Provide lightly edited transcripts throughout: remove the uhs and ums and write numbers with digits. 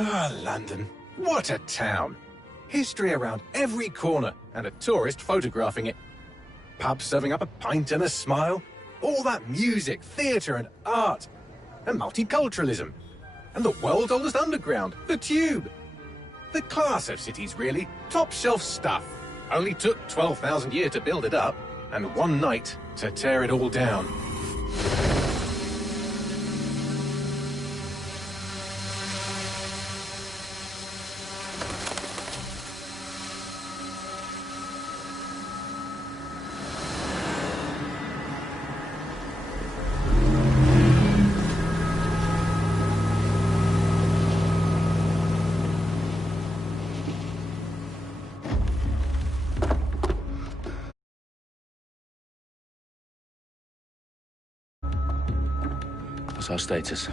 Ah, London. What a town. History around every corner, and a tourist photographing it. Pubs serving up a pint and a smile. All that music, theatre and art. And multiculturalism. And the world's oldest underground, the Tube. The class of cities, really. Top shelf stuff. Only took 12,000 years to build it up, and one night to tear it all down. What's our status?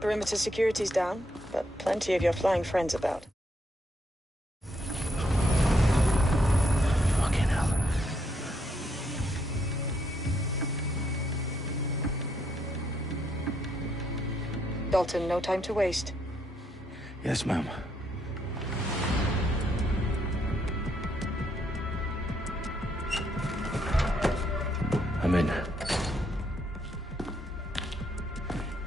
Perimeter security's down, but plenty of your flying friends about. Fucking hell. Dalton, no time to waste. Yes, ma'am. I'm in.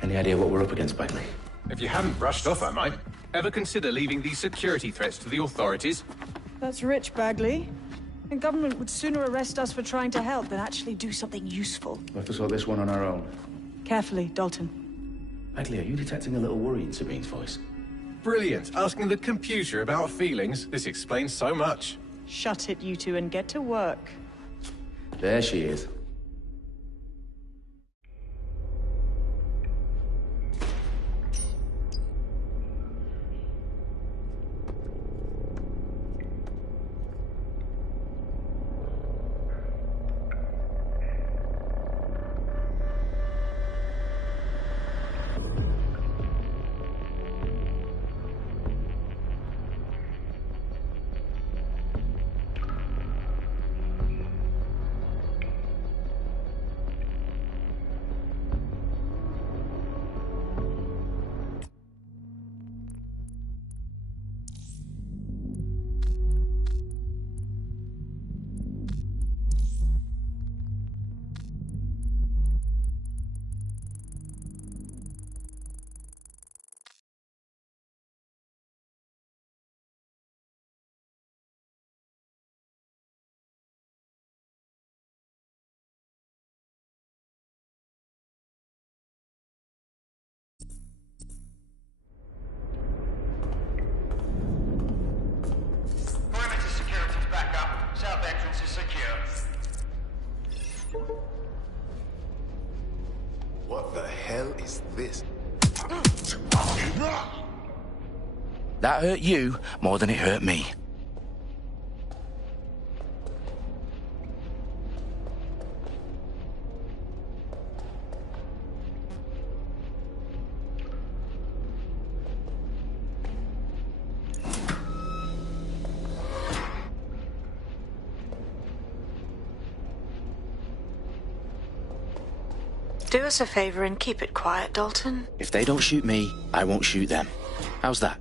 Any idea what we're up against, Bagley? If you hadn't brushed off, I might. Ever consider leaving these security threats to the authorities? That's rich, Bagley. The government would sooner arrest us for trying to help than actually do something useful. We'll have to sort this one on our own. Carefully, Dalton. Bagley, are you detecting a little worry in Sabine's voice? Brilliant. Asking the computer about feelings. This explains so much. Shut it, you two, and get to work. There she is. What the hell is this? That hurt you more than it hurt me. Do us a favor and keep it quiet, Dalton. If they don't shoot me, I won't shoot them. How's that?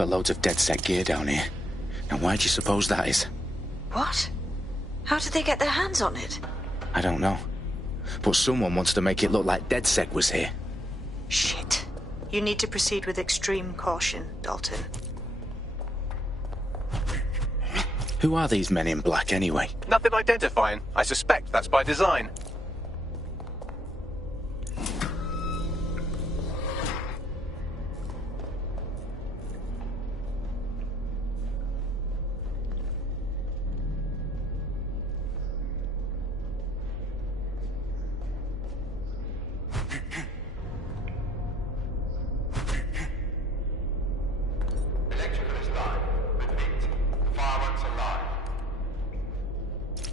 got loads of DedSec gear down here. Now why do you suppose that is? What? How did they get their hands on it? I don't know. But someone wants to make it look like DedSec was here. Shit. You need to proceed with extreme caution, Dalton. Who are these men in black anyway? Nothing identifying. I suspect that's by design.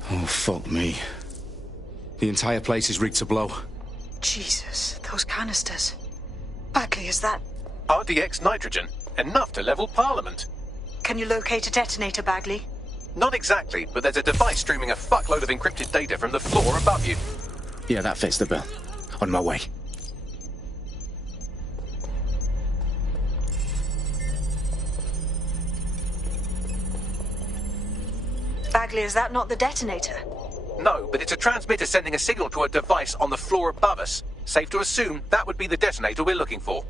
Oh, fuck me. The entire place is rigged to blow. Jesus, those canisters. Bagley, is that... RDX nitrogen. Enough to level Parliament. Can you locate a detonator, Bagley? Not exactly, but there's a device streaming a fuckload of encrypted data from the floor above you. Yeah, that fits the bill. On my way. Bagley, is that not the detonator? No, but it's a transmitter sending a signal to a device on the floor above us. Safe to assume that would be the detonator we're looking for.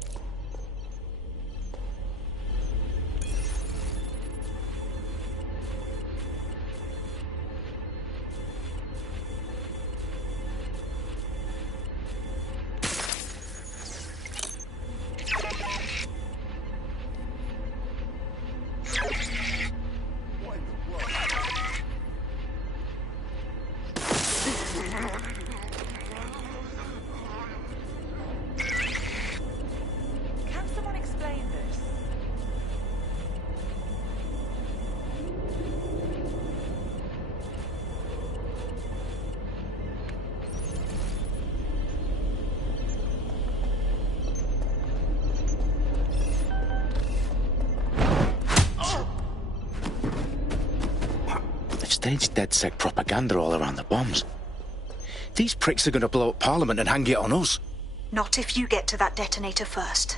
Can someone explain this? They've staged DedSec propaganda all around the bombs. These pricks are going to blow up Parliament and hang it on us. Not if you get to that detonator first.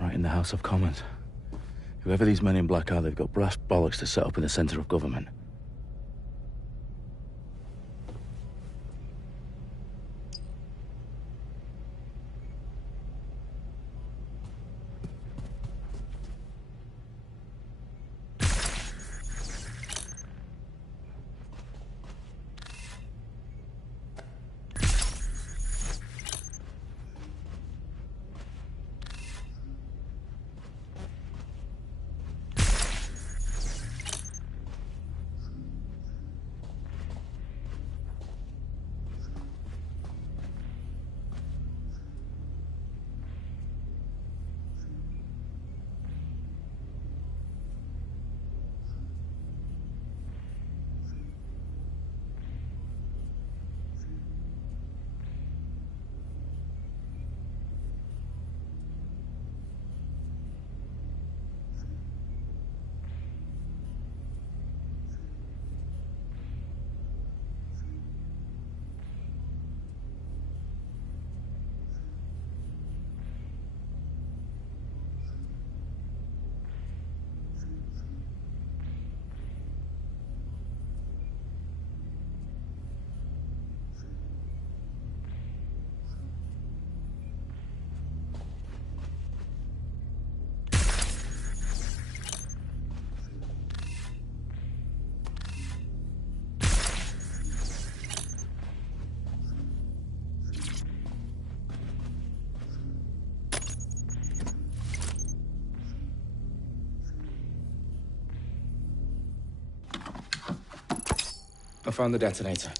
Right in the House of Commons. Whoever these men in black are, they've got brass bollocks to set up in the centre of government. I found the detonator.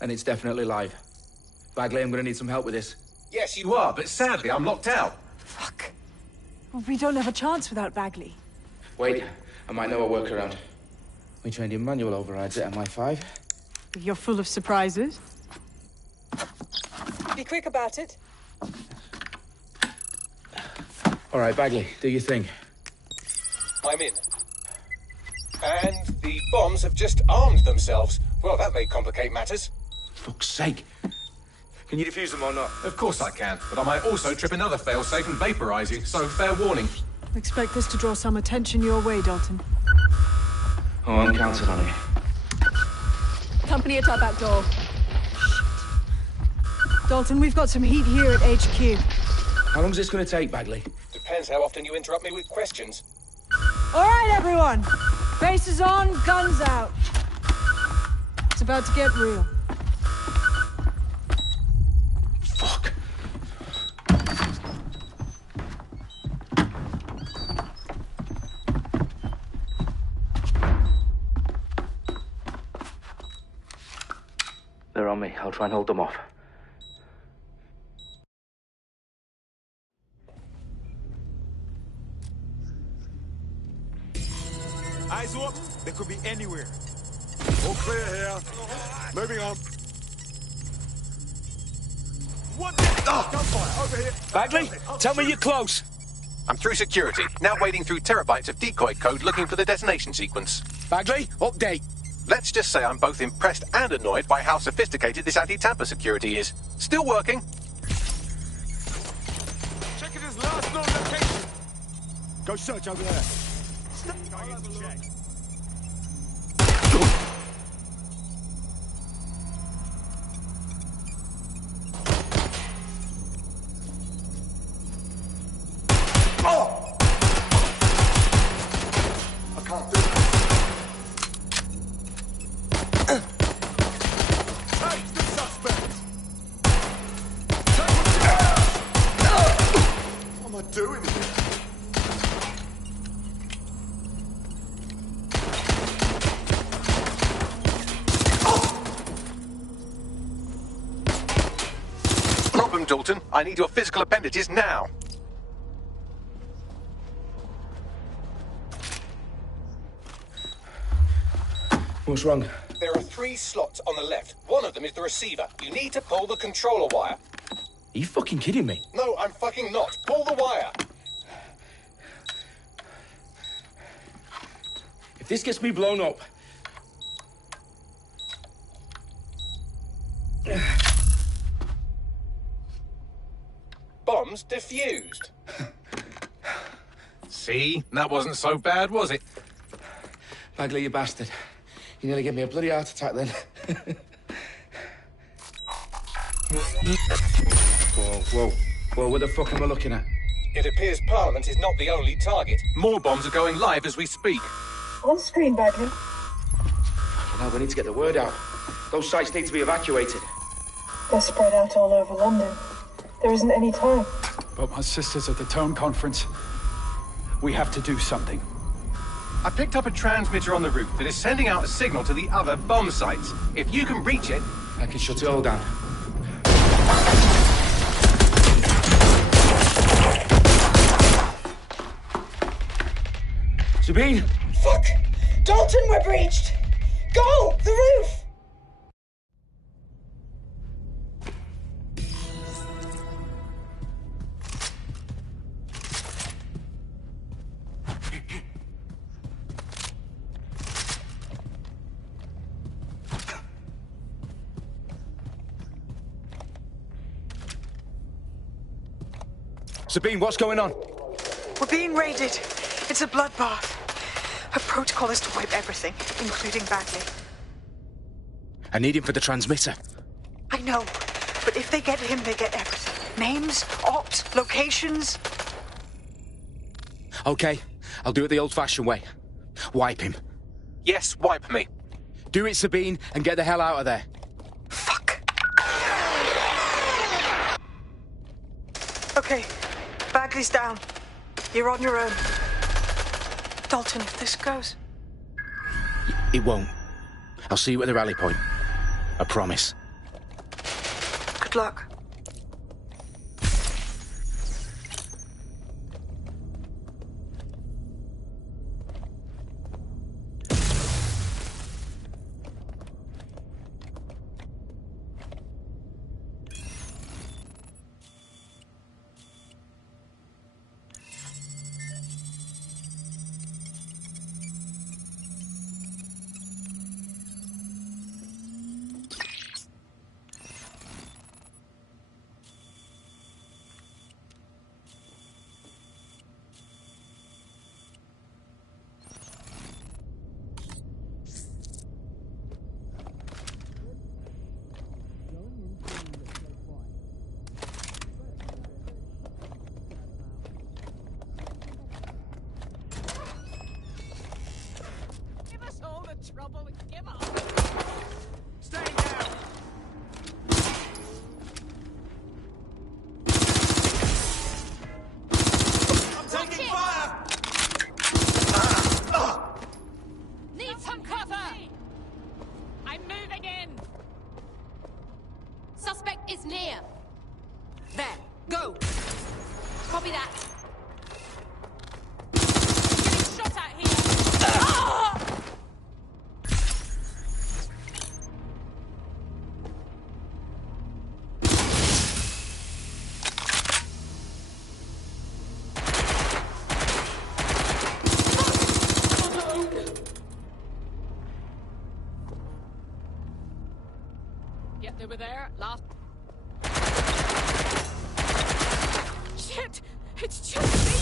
And it's definitely live. Bagley, I'm gonna need some help with this. Yes, you are, but sadly, I'm locked out. Fuck. We don't have a chance without Bagley. Wait, I might know a workaround. We trained in manual overrides at MI5. You're full of surprises. Be quick about it. All right, Bagley, do your thing. I'm in. And the bombs have just armed themselves. Well, that may complicate matters. Fuck's sake. Can you defuse them or not? Of course I can, but I might also trip another failsafe and vaporize you, so fair warning. Expect this to draw some attention your way, Dalton. Oh, I'm counting on it. Company at our back door. Dalton, we've got some heat here at HQ. How long's this gonna take, Bagley? Depends how often you interrupt me with questions. All right, everyone. Faces on, guns out. It's about to get real. Fuck. They're on me. I'll try and hold them off. Eyes up, they could be anywhere. All clear here. Moving on. What the gunfire over here. Bagley, tell me you're close. I'm through security, now wading through terabytes of decoy code looking for the detonation sequence. Bagley, update. Let's just say I'm both impressed and annoyed by how sophisticated this anti-tamper security is. Still working. Checking his last known location. Go search over there. Check. I can't do it. Take the suspect. What am I doing here? Problem, Dalton. I need your physical appendages now. What's wrong? There are 3 slots on the left. One of them is the receiver. You need to pull the controller wire. Are you fucking kidding me? No, I'm fucking not. Pull the wire. If this gets me blown up... Bombs defused. See? That wasn't so bad, was it? Bagley, you bastard. You nearly gave me a bloody heart attack then. Whoa, what the fuck am I looking at? It appears Parliament is not the only target. More bombs are going live as we speak. On screen, Bagley. Now we need to get the word out. Those sites need to be evacuated. They're spread out all over London. There isn't any time. But my sister's at the Tone Conference. We have to do something. I picked up a transmitter on the roof that is sending out a signal to the other bomb sites. If you can reach it... I can shut it all down. Sabine? Fuck! Dalton, we're breached! Go! The roof! Sabine, what's going on? We're being raided. It's a bloodbath. Our protocol is to wipe everything, including Bagley. I need him for the transmitter. I know, but if they get him, they get everything. Names, ops, locations. Okay, I'll do it the old-fashioned way. Wipe him. Yes, wipe me. Do it, Sabine, and get the hell out of there. Fuck. Okay, Bagley's down. You're on your own. Dalton, if this goes... It won't. I'll see you at the rally point. I promise. Good luck. Trouble, give up. Stay down. I'm taking fire. Need some cover. I'm moving in. Suspect is near. There, go. Copy that. Getting shot at here. Ah! Yep, they were there. Last. Shit! It's just me!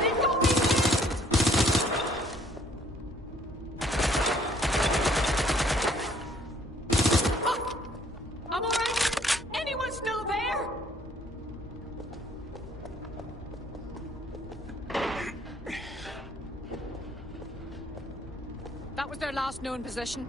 They've got me pinned! Fuck! I'm alright! Anyone still there? That was their last known position.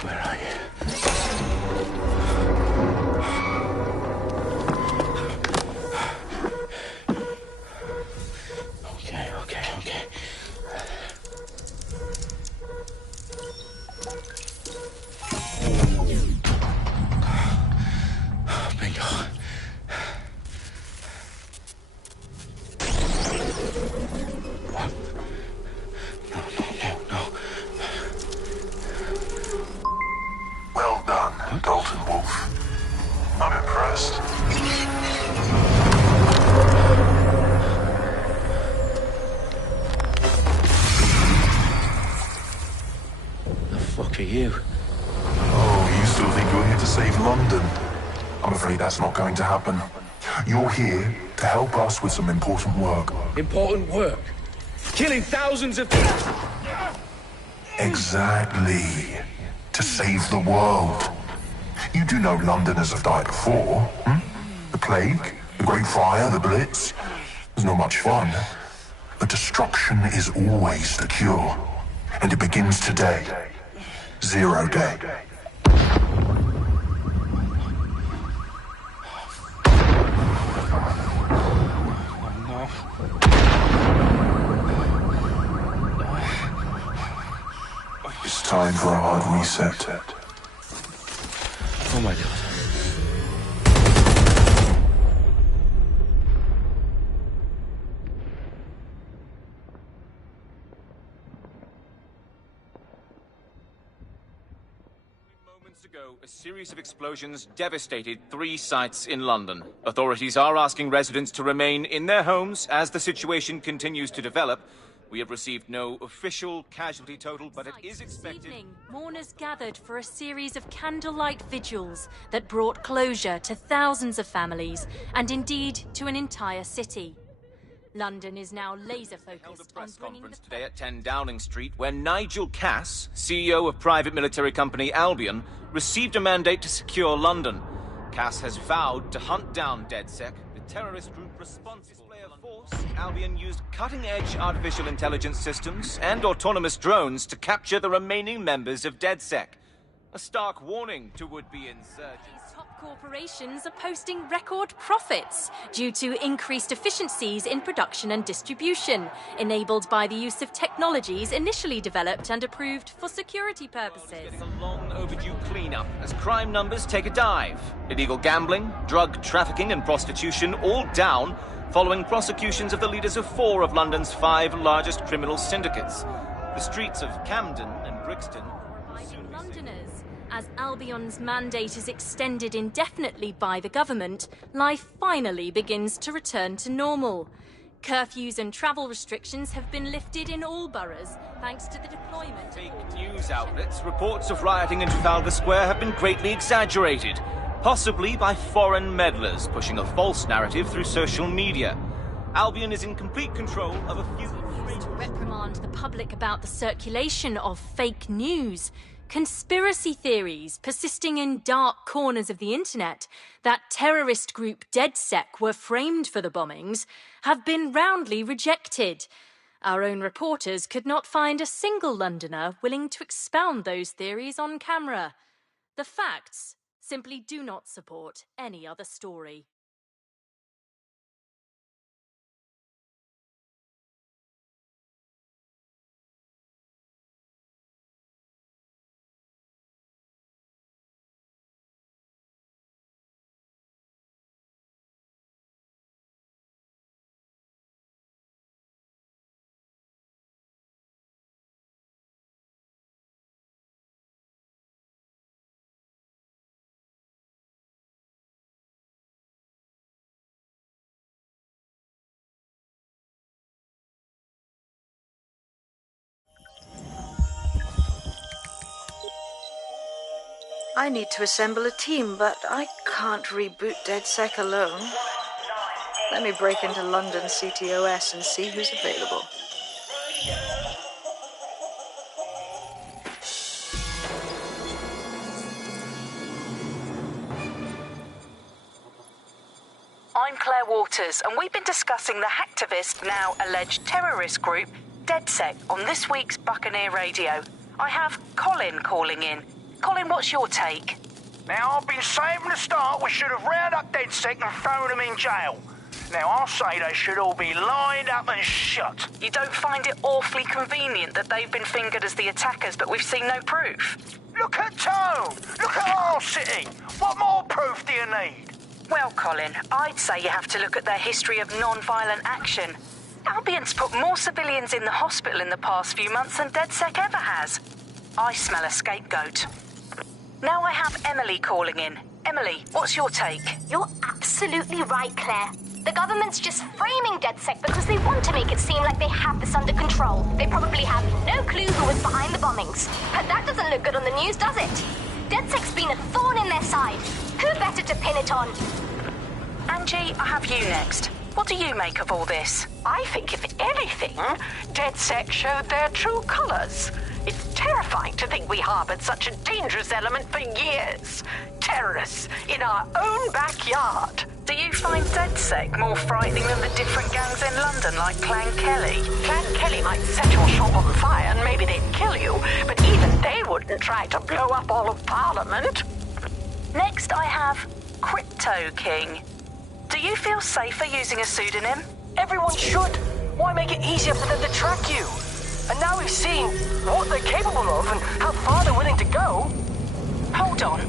Where are you? Okay. Bingo. What? No. Well done, Dalton Wolf. I'm impressed. The fuck are you? Oh, you still think you're here to save London? I'm afraid that's not going to happen. You're here to help us with some important work. Important work. Killing thousands of people. Exactly. To save the world. You do know Londoners have died before, hmm? The Plague, the Great Fire, the Blitz. It's not much fun. But destruction is always the cure. And it begins today. 0 day. It's time for a hard reset. Oh my god. Moments ago, a series of explosions devastated 3 sites in London. Authorities are asking residents to remain in their homes as the situation continues to develop. We have received no official casualty total, but it is expected... This evening, mourners gathered for a series of candlelight vigils that brought closure to thousands of families, and indeed to an entire city. London is now laser-focused on bringing the... today at 10 Downing Street, where Nigel Cass, CEO of private military company Albion, received a mandate to secure London. Cass has vowed to hunt down DedSec, the terrorist group responsible for force. Albion used cutting-edge artificial intelligence systems and autonomous drones to capture the remaining members of DedSec. A stark warning to would-be insurgents. Top corporations are posting record profits due to increased efficiencies in production and distribution, enabled by the use of technologies initially developed and approved for security purposes. Getting a long overdue cleanup as crime numbers take a dive. Illegal gambling, drug trafficking and prostitution all down following prosecutions of the leaders of 4 of London's 5 largest criminal syndicates. The streets of Camden and Brixton... Londoners. As Albion's mandate is extended indefinitely by the government, life finally begins to return to normal. Curfews and travel restrictions have been lifted in all boroughs, thanks to the deployment... Fake news outlets, reports of rioting in Trafalgar Square have been greatly exaggerated, possibly by foreign meddlers pushing a false narrative through social media. Albion is in complete control of a few... To reprimand the public about the circulation of fake news. Conspiracy theories persisting in dark corners of the internet that terrorist group DedSec were framed for the bombings have been roundly rejected. Our own reporters could not find a single Londoner willing to expound those theories on camera. The facts simply do not support any other story. I need to assemble a team, but I can't reboot DedSec alone. Let me break into London CTOS and see who's available. I'm Claire Waters, and we've been discussing the hacktivist, now alleged terrorist group, DedSec, on this week's Buccaneer Radio. I have Colin calling in. Colin, what's your take? Now, I've been saying from the start we should have rounded up DedSec and thrown them in jail. Now, I'll say they should all be lined up and shot. You don't find it awfully convenient that they've been fingered as the attackers, but we've seen no proof? Look at Tone! Look at our city! What more proof do you need? Well, Colin, I'd say you have to look at their history of non-violent action. Albion's put more civilians in the hospital in the past few months than DedSec ever has. I smell a scapegoat. Now I have Emily calling in. Emily, what's your take? You're absolutely right, Claire. The government's just framing DedSec because they want to make it seem like they have this under control. They probably have no clue who was behind the bombings. But that doesn't look good on the news, does it? DedSec's been a thorn in their side. Who better to pin it on? Angie, I have you next. What do you make of all this? I think, if anything, DedSec showed their true colours. It's terrifying to think we harboured such a dangerous element for years. Terrorists in our own backyard. Do you find DedSec more frightening than the different gangs in London, like Clan Kelly? Clan Kelly might set your shop on fire and maybe they'd kill you, but even they wouldn't try to blow up all of Parliament. Next, I have Crypto King. Do you feel safer using a pseudonym? Everyone should. Why make it easier for them to track you? And now we've seen what they're capable of and how far they're willing to go. Hold on.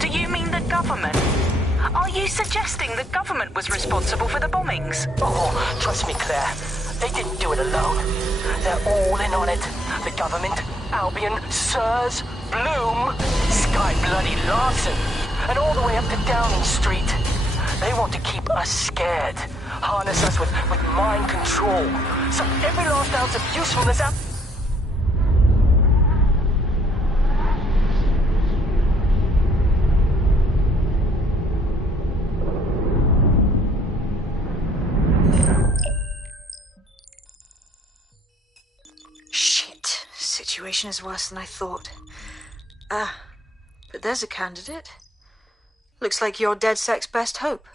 Do you mean the government? Are you suggesting the government was responsible for the bombings? Oh, trust me, Claire. They didn't do it alone. They're all in on it. The government, Albion, Sirs, Bloom, Sky Bloody Larson, and all the way up to Downing Street. They want to keep us scared, harness us with mind control, suck every last ounce of usefulness out. Shit. Situation is worse than I thought. But there's a candidate. Looks like you're DedSec's best hope.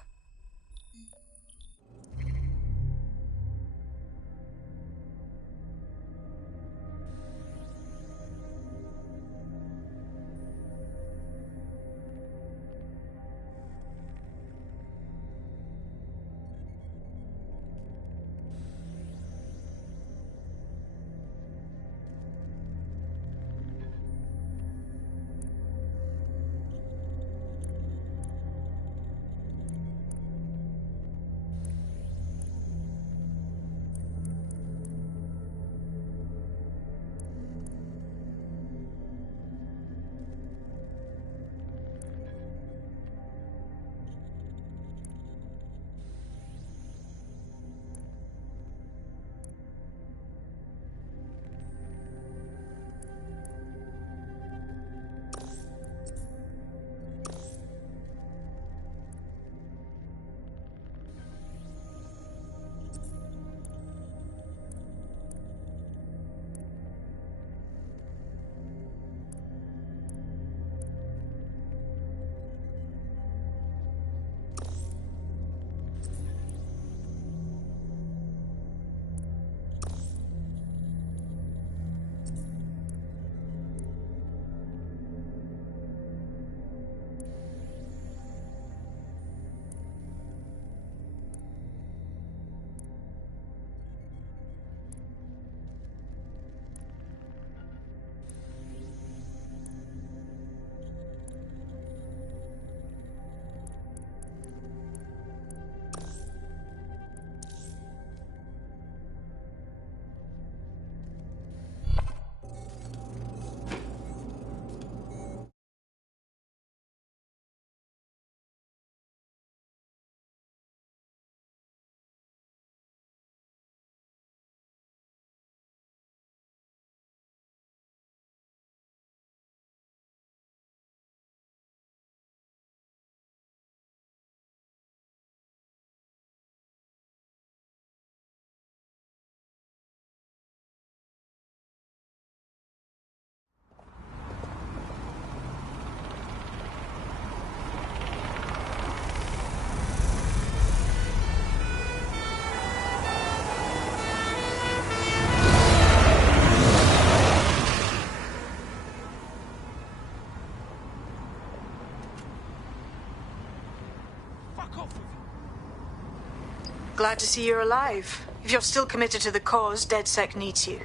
Glad to see you're alive. If you're still committed to the cause, DedSec needs you.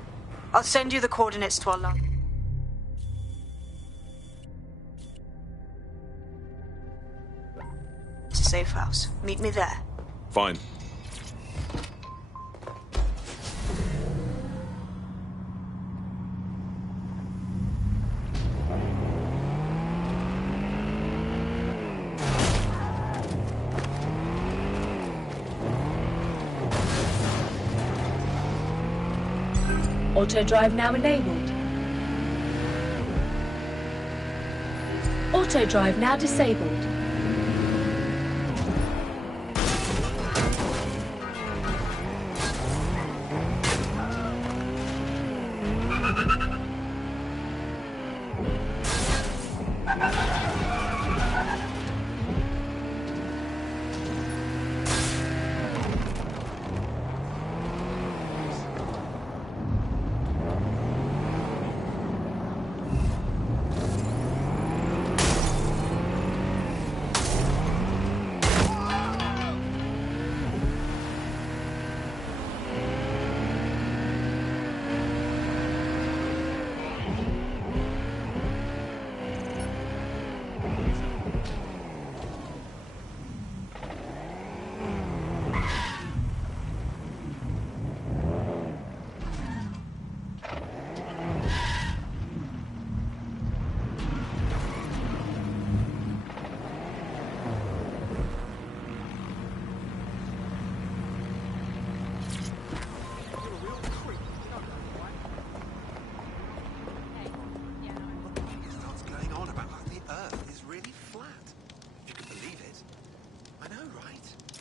I'll send you the coordinates to our lab. It's a safe house. Meet me there. Fine. Auto drive now enabled. Auto drive now disabled.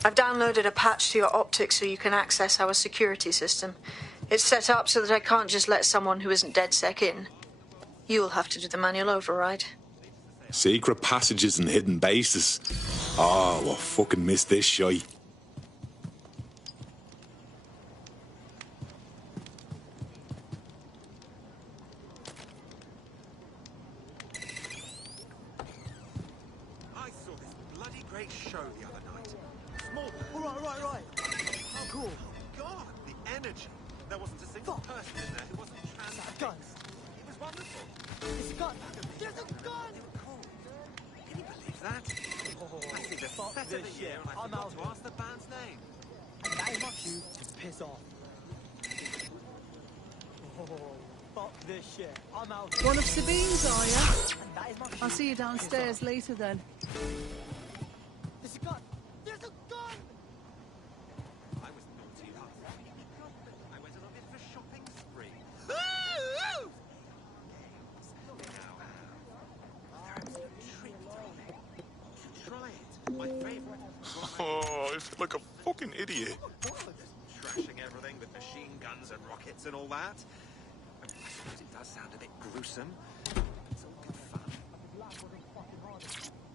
I've downloaded a patch to your optics so you can access our security system. It's set up so that I can't just let someone who isn't DedSec in. You'll have to do the manual override. Secret passages and hidden bases. Oh, I fucking missed this shite. I saw this bloody great show the other night. Small. Right. Oh, cool. Oh, God, the energy. There wasn't a single person in there who wasn't trans. Guns. It was wonderful. There's a gun. There's a gun. Can you believe that? I see the set of the year and I forgot to ask the band's name. And that is my cue to piss off. Fuck this shit. I'm out. One of Sabine's, are you? I'll see you downstairs later then. There's a gun. There's a gun. I was naughty last week. I went on a bit of a shopping spree. My favorite. Oh, I feel like a fucking idiot. Trashing everything with machine guns and rockets and all that. I suppose it does sound a bit gruesome. It's all good fun.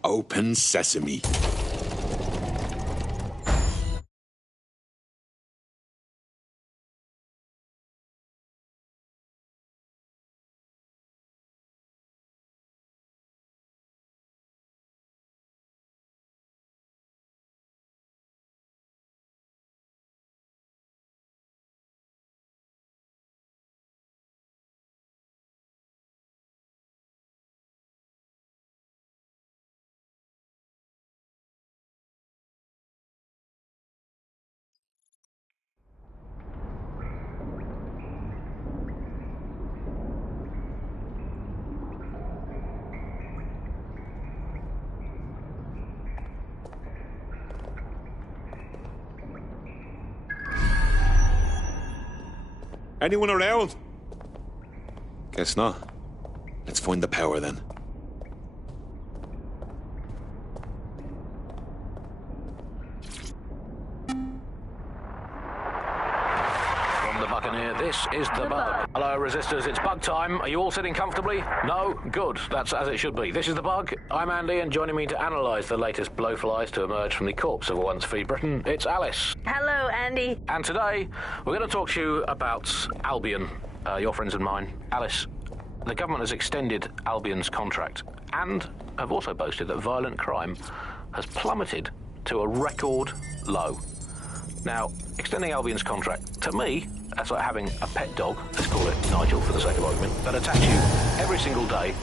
Open sesame. Anyone around? Guess not. Let's find the power then. From the Buccaneer, this is the Bug. Hello, Resistors, it's Bug time. Are you all sitting comfortably? No? Good. That's as it should be. This is the Bug. I'm Andy, and joining me to analyse the latest blowflies to emerge from the corpse of a once free Britain, it's Alice. Hello, Andy. And today, we're going to talk to you about Albion, your friends and mine. Alice, the government has extended Albion's contract and have also boasted that violent crime has plummeted to a record low. Now, extending Albion's contract, to me, that's like having a pet dog, let's call it Nigel for the sake of argument, that attacks you every single day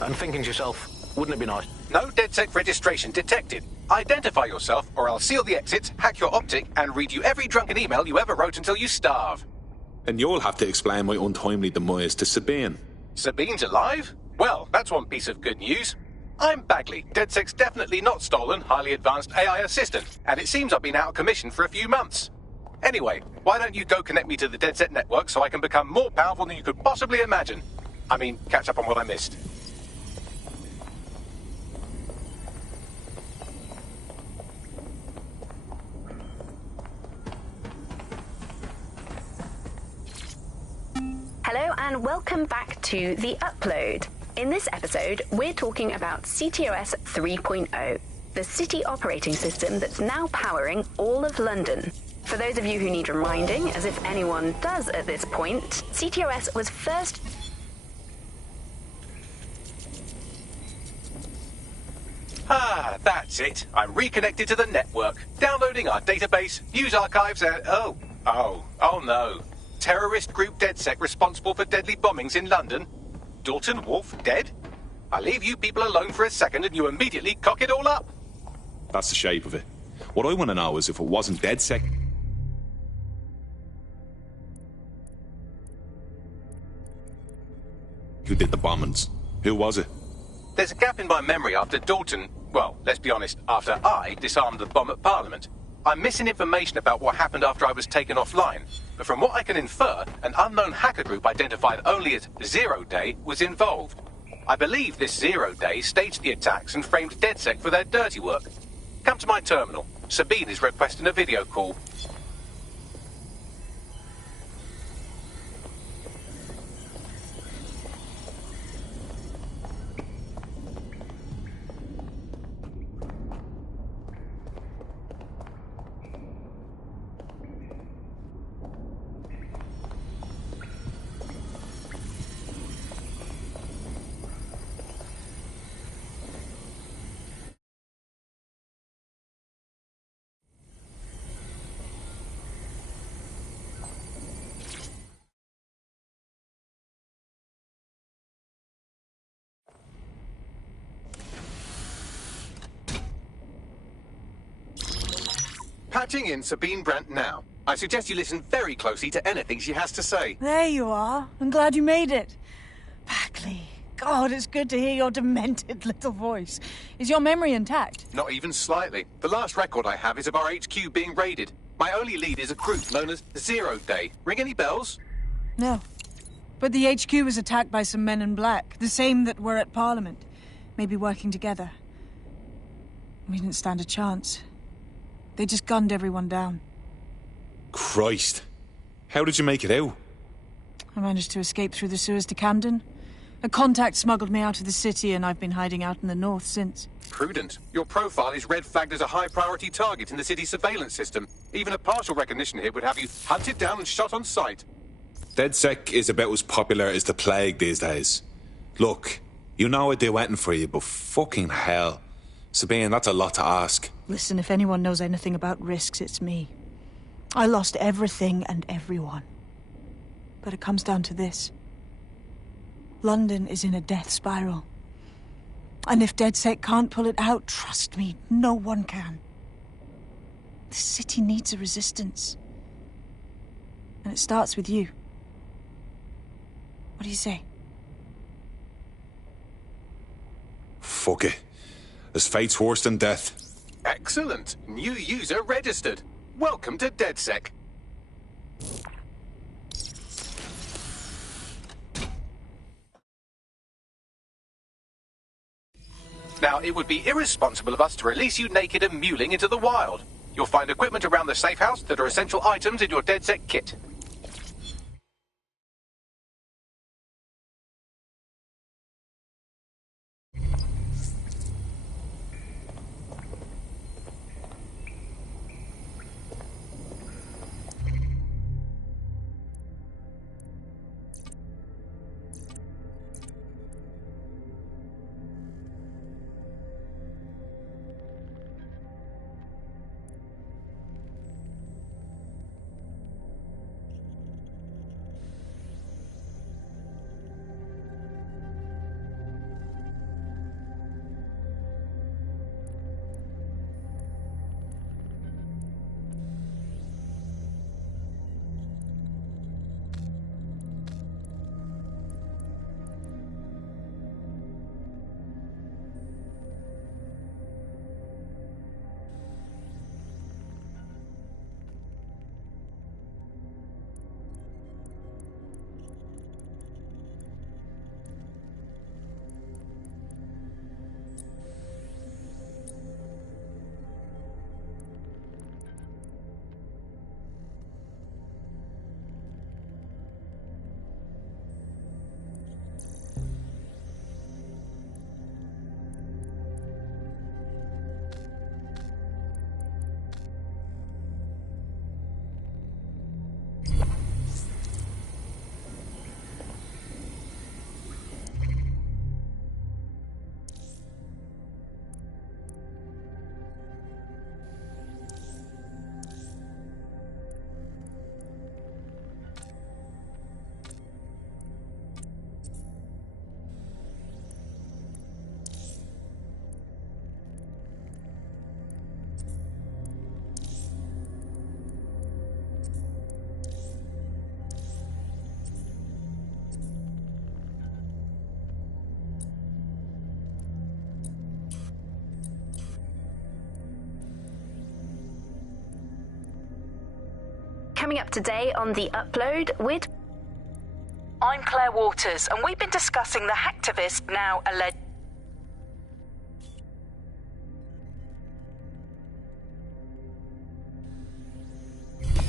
and thinking to yourself, wouldn't it be nice? No DedSec registration detected. Identify yourself or I'll seal the exits, hack your optic, and read you every drunken email you ever wrote until you starve. And you'll have to explain my untimely demise to Sabine. Sabine's alive? Well, that's one piece of good news. I'm Bagley, DedSec's definitely not stolen, highly advanced AI assistant, and it seems I've been out of commission for a few months. Anyway, why don't you go connect me to the DedSec network so I can become more powerful than you could possibly imagine? I mean, catch up on what I missed. Hello and welcome back to The Upload. In this episode, we're talking about CTOS 3.0, the city operating system that's now powering all of London. For those of you who need reminding, as if anyone does at this point, CTOS was first... Ah, that's it. I'm reconnected to the network, downloading our database, news archives, and... Oh no. Terrorist group DedSec responsible for deadly bombings in London? Dalton Wolf dead? I leave you people alone for a second and you immediately cock it all up. That's the shape of it. What I want to know is if it wasn't DedSec... who did the bombings? Who was it? There's a gap in my memory after Dalton... Well, let's be honest, after I disarmed the bomb at Parliament. I'm missing information about what happened after I was taken offline. But from what I can infer, an unknown hacker group identified only as Zero Day was involved. I believe this Zero Day staged the attacks and framed DedSec for their dirty work. Come to my terminal. Sabine is requesting a video call. Patching in Sabine Brandt now. I suggest you listen very closely to anything she has to say. There you are. I'm glad you made it. Packley. God, it's good to hear your demented little voice. Is your memory intact? Not even slightly. The last record I have is of our HQ being raided. My only lead is a group known as Zero Day. Ring any bells? No. But the HQ was attacked by some men in black, the same that were at Parliament. Maybe working together. We didn't stand a chance. They just gunned everyone down. Christ. How did you make it out? I managed to escape through the sewers to Camden. A contact smuggled me out of the city, and I've been hiding out in the north since. Prudent. Your profile is red flagged as a high-priority target in the city's surveillance system. Even a partial recognition hit would have you hunted down and shot on sight. DedSec is about as popular as the plague these days. Look, you know I'd do anything for you, but fucking hell. Sabine, that's a lot to ask. Listen, if anyone knows anything about risks, it's me. I lost everything and everyone. But it comes down to this. London is in a death spiral. And if DedSec can't pull it out, trust me, no one can. The city needs a resistance. And it starts with you. What do you say? Fuck it. As fate's worse than death. Excellent. New user registered. Welcome to DedSec. Now, it would be irresponsible of us to release you naked and mewling into the wild. You'll find equipment around the safe house that are essential items in your DedSec kit. Coming up today on The Upload, I'm Claire Waters, and we've been discussing the hacktivist now alleged...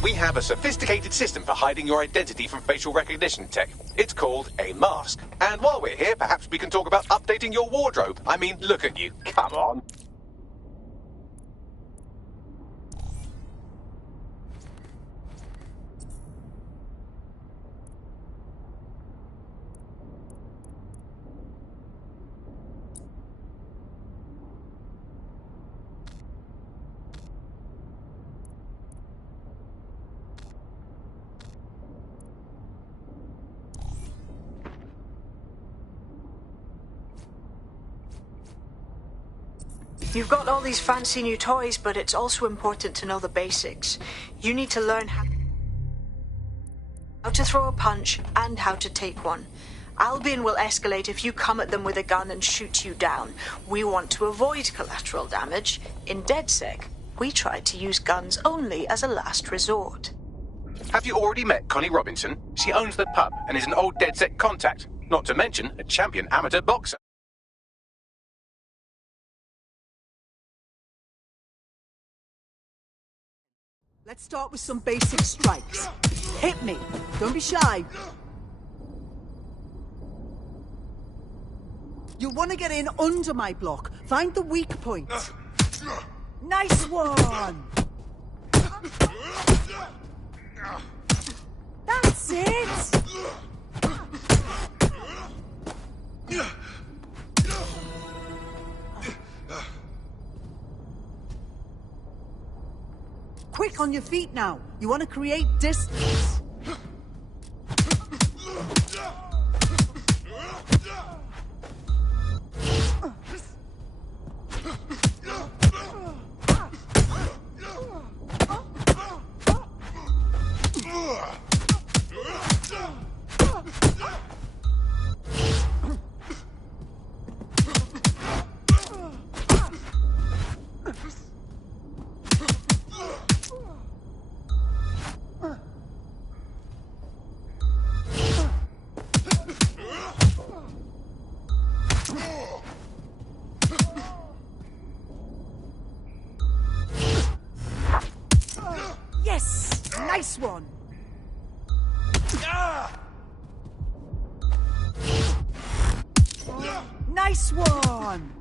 We have a sophisticated system for hiding your identity from facial recognition tech. It's called a mask. And while we're here, perhaps we can talk about updating your wardrobe. I mean, look at you. Come on. You've got all these fancy new toys, but it's also important to know the basics. You need to learn how to throw a punch and how to take one. Albion will escalate if you come at them with a gun and shoot you down. We want to avoid collateral damage. In DedSec, we try to use guns only as a last resort. Have you already met Connie Robinson? She owns the pub and is an old DedSec contact, not to mention a champion amateur boxer. Let's start with some basic strikes. Hit me. Don't be shy. You'll want to get in under my block. Find the weak point. Nice one! That's it! Quick on your feet now. You want to create distance. Nice one! Nice one!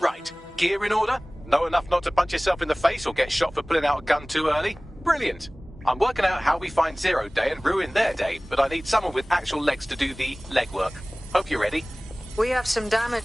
Right, gear in order? Know enough not to punch yourself in the face or get shot for pulling out a gun too early? Brilliant! I'm working out how we find Zero Day and ruin their day, but I need someone with actual legs to do the legwork. Hope you're ready. We have some damage.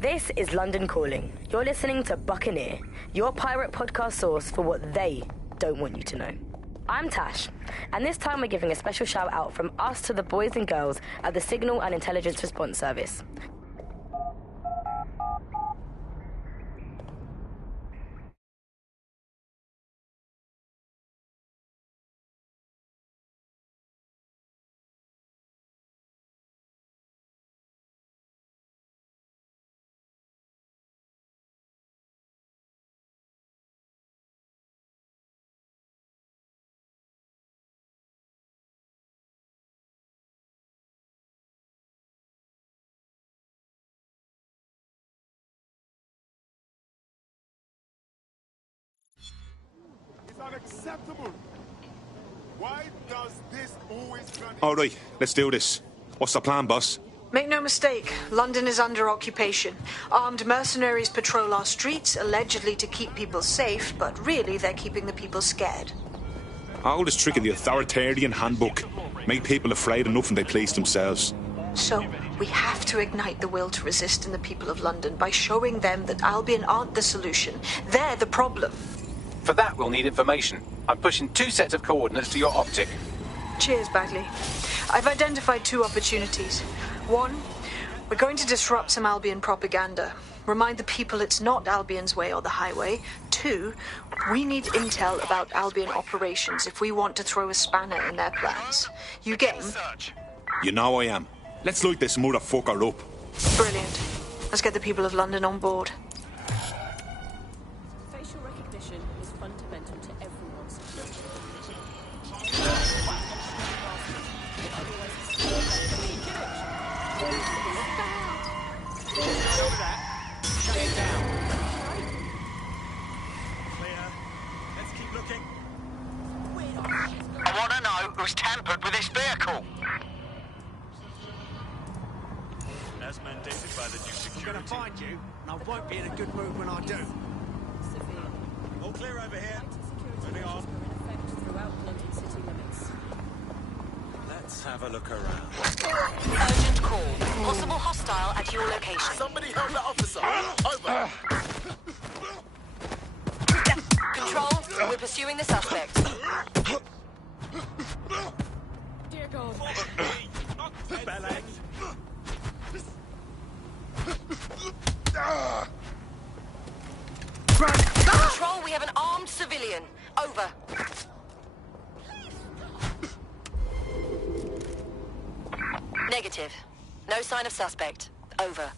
This is London Calling. You're listening to Buccaneer, your pirate podcast source for what they don't want you to know. I'm Tash, and this time we're giving a special shout out from us to the boys and girls at the Signal and Intelligence Response Service. unacceptable. Why does this always turn... All right, let's do this. What's the plan, boss? Make no mistake, London is under occupation. Armed mercenaries patrol our streets, allegedly to keep people safe, but really they're keeping the people scared. Oldest trick in the authoritarian handbook. Make people afraid enough and they police themselves. So, we have to ignite the will to resist in the people of London by showing them that Albion aren't the solution. They're the problem. For that, we'll need information. I'm pushing 2 sets of coordinates to your optic. Cheers, Bagley. I've identified 2 opportunities. 1, we're going to disrupt some Albion propaganda. Remind the people it's not Albion's way or the highway. 2, we need intel about Albion operations if we want to throw a spanner in their plans. You game? You know I am. Let's light this motherfucker up. Brilliant. Let's get the people of London on board. Facial recognition is fundamental to everyone's security. Let's keep looking. I want to know who's tampered with this vehicle. As mandated by the new security. I'm gonna find you, and I won't be in a good mood when I do. All clear over here. Moving on. Throughout London city limits. Let's have a look around. Urgent call. Possible hostile at your location. Somebody help that officer. Over. Control, we're pursuing the suspect. Dear God. Ballet. Control, we have an armed civilian. Over. Negative. No sign of suspect. Over.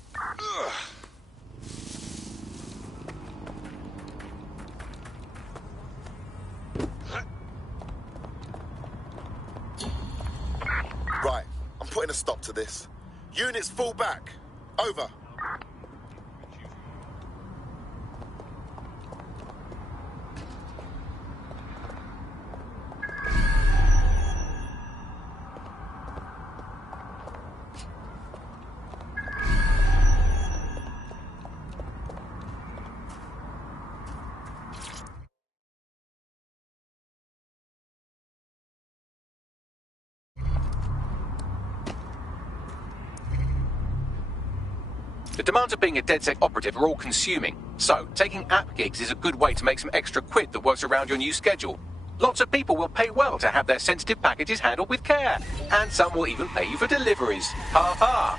Right, I'm putting a stop to this. Units fall back. Over. The demands of being a DedSec operative are all consuming, so taking app gigs is a good way to make some extra quid that works around your new schedule. Lots of people will pay well to have their sensitive packages handled with care, and some will even pay you for deliveries. Ha ha!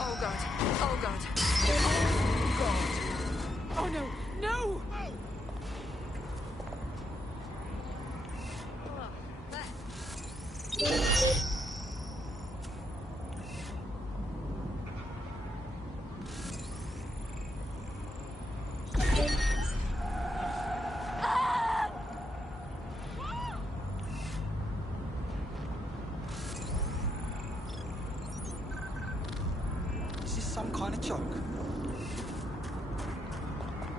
Oh God. Oh God. Oh God. Oh no. No! Is this some kind of joke?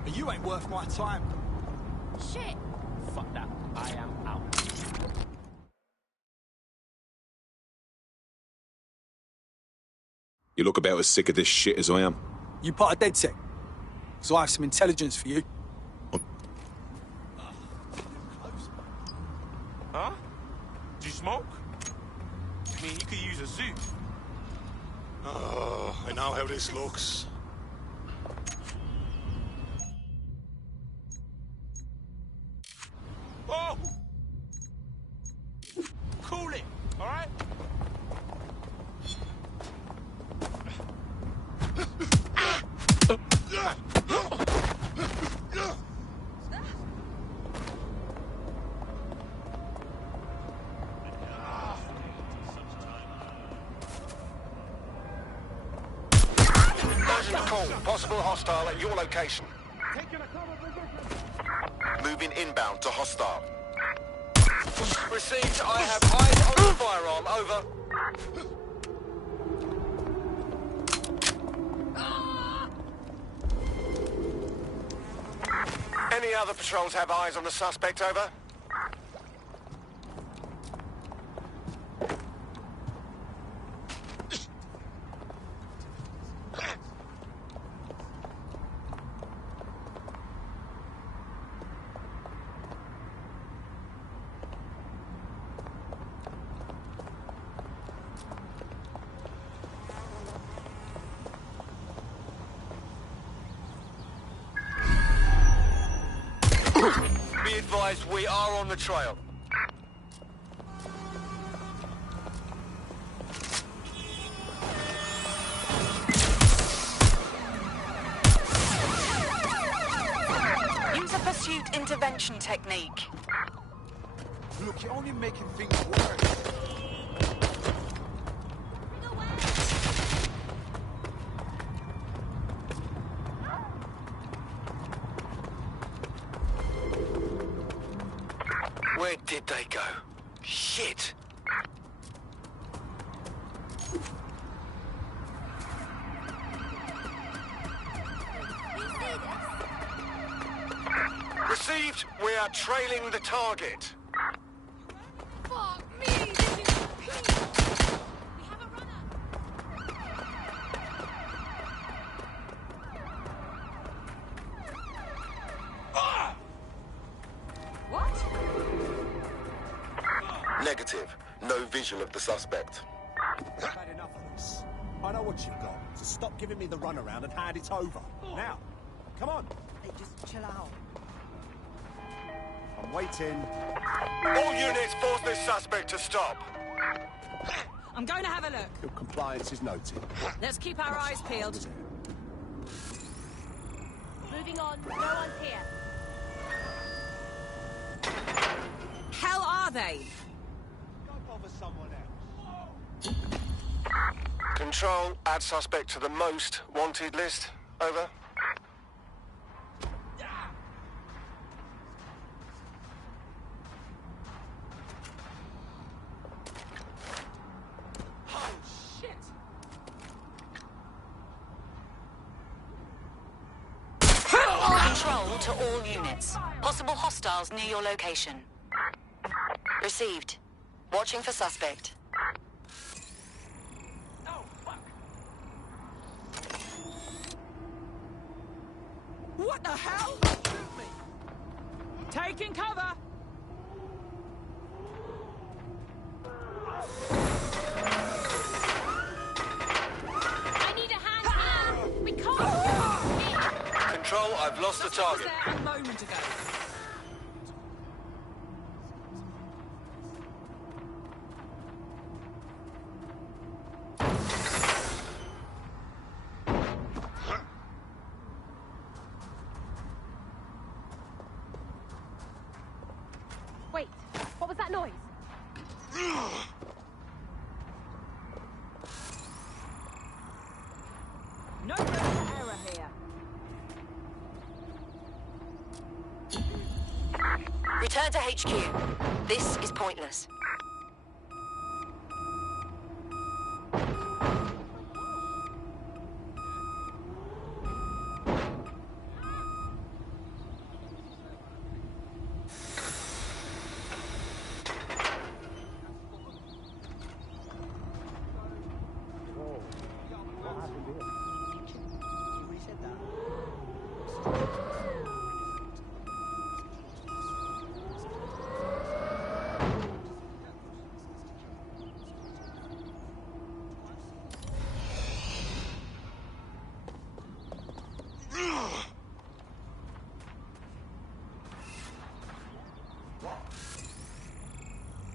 But you ain't worth my time. Shit! Fuck that. I am out. You look about as sick of this shit as I am. You part of DedSec, so I have some intelligence for you. Huh? Do you smoke? I mean, you could use a suit. Oh, I know how this looks. Oh! Cool it, all right? Urgent call. Possible hostile at your location. Moving inbound to hostile. Received. I have eyes on the firearm. Over. Any other patrols have eyes on the suspect? Over. Be advised, we are on the trail. Use a pursuit intervention technique. Look, you're only making things worse. Where did they go? Shit! Received. We are trailing the target. Fuck me! This is peace! We have a runner! What? Negative. No visual of the suspect. I've had enough of this. I know what you've got, so stop giving me the runaround and hand it over. Now, come on. Hey, just chill out. I'm waiting. All units, force this suspect to stop. I'm going to have a look. Your compliance is noted. Let's keep our eyes peeled. Moving on. No one's here. Hell are they? Go bother someone else. Control, add suspect to the most wanted list. Over. Control to all units. Possible hostiles near your location. Received. Watching for suspect. What the hell? Shoot me! Taking cover! I need a hand here. We can't. Control, I've lost the target. There a moment ago. Wait, what was that noise? No room for error here. Return to HQ. This is pointless.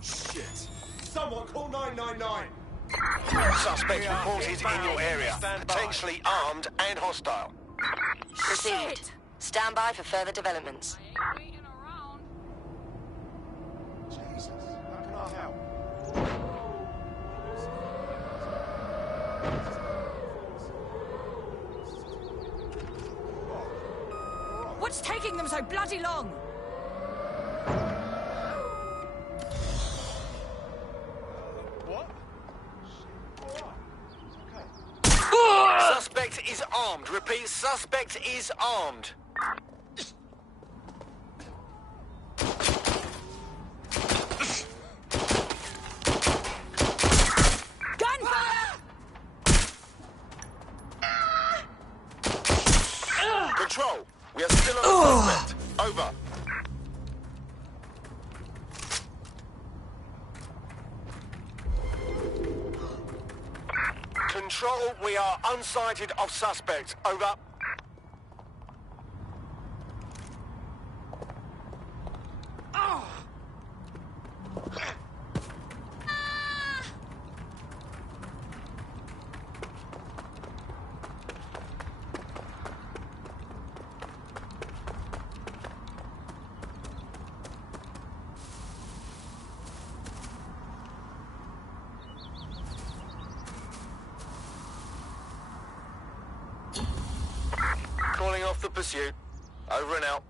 Shit. Someone call 999. Suspect reported in your area. Potentially armed and hostile. Received. Stand by for further developments. Jesus, how can I help? What's taking them so bloody long? Suspect is armed. Repeat, suspect is armed. Gunfire! Control, we are still on the suspect. Over. Control, we are unsighted of suspect. Over. Calling off the pursuit. Over and out.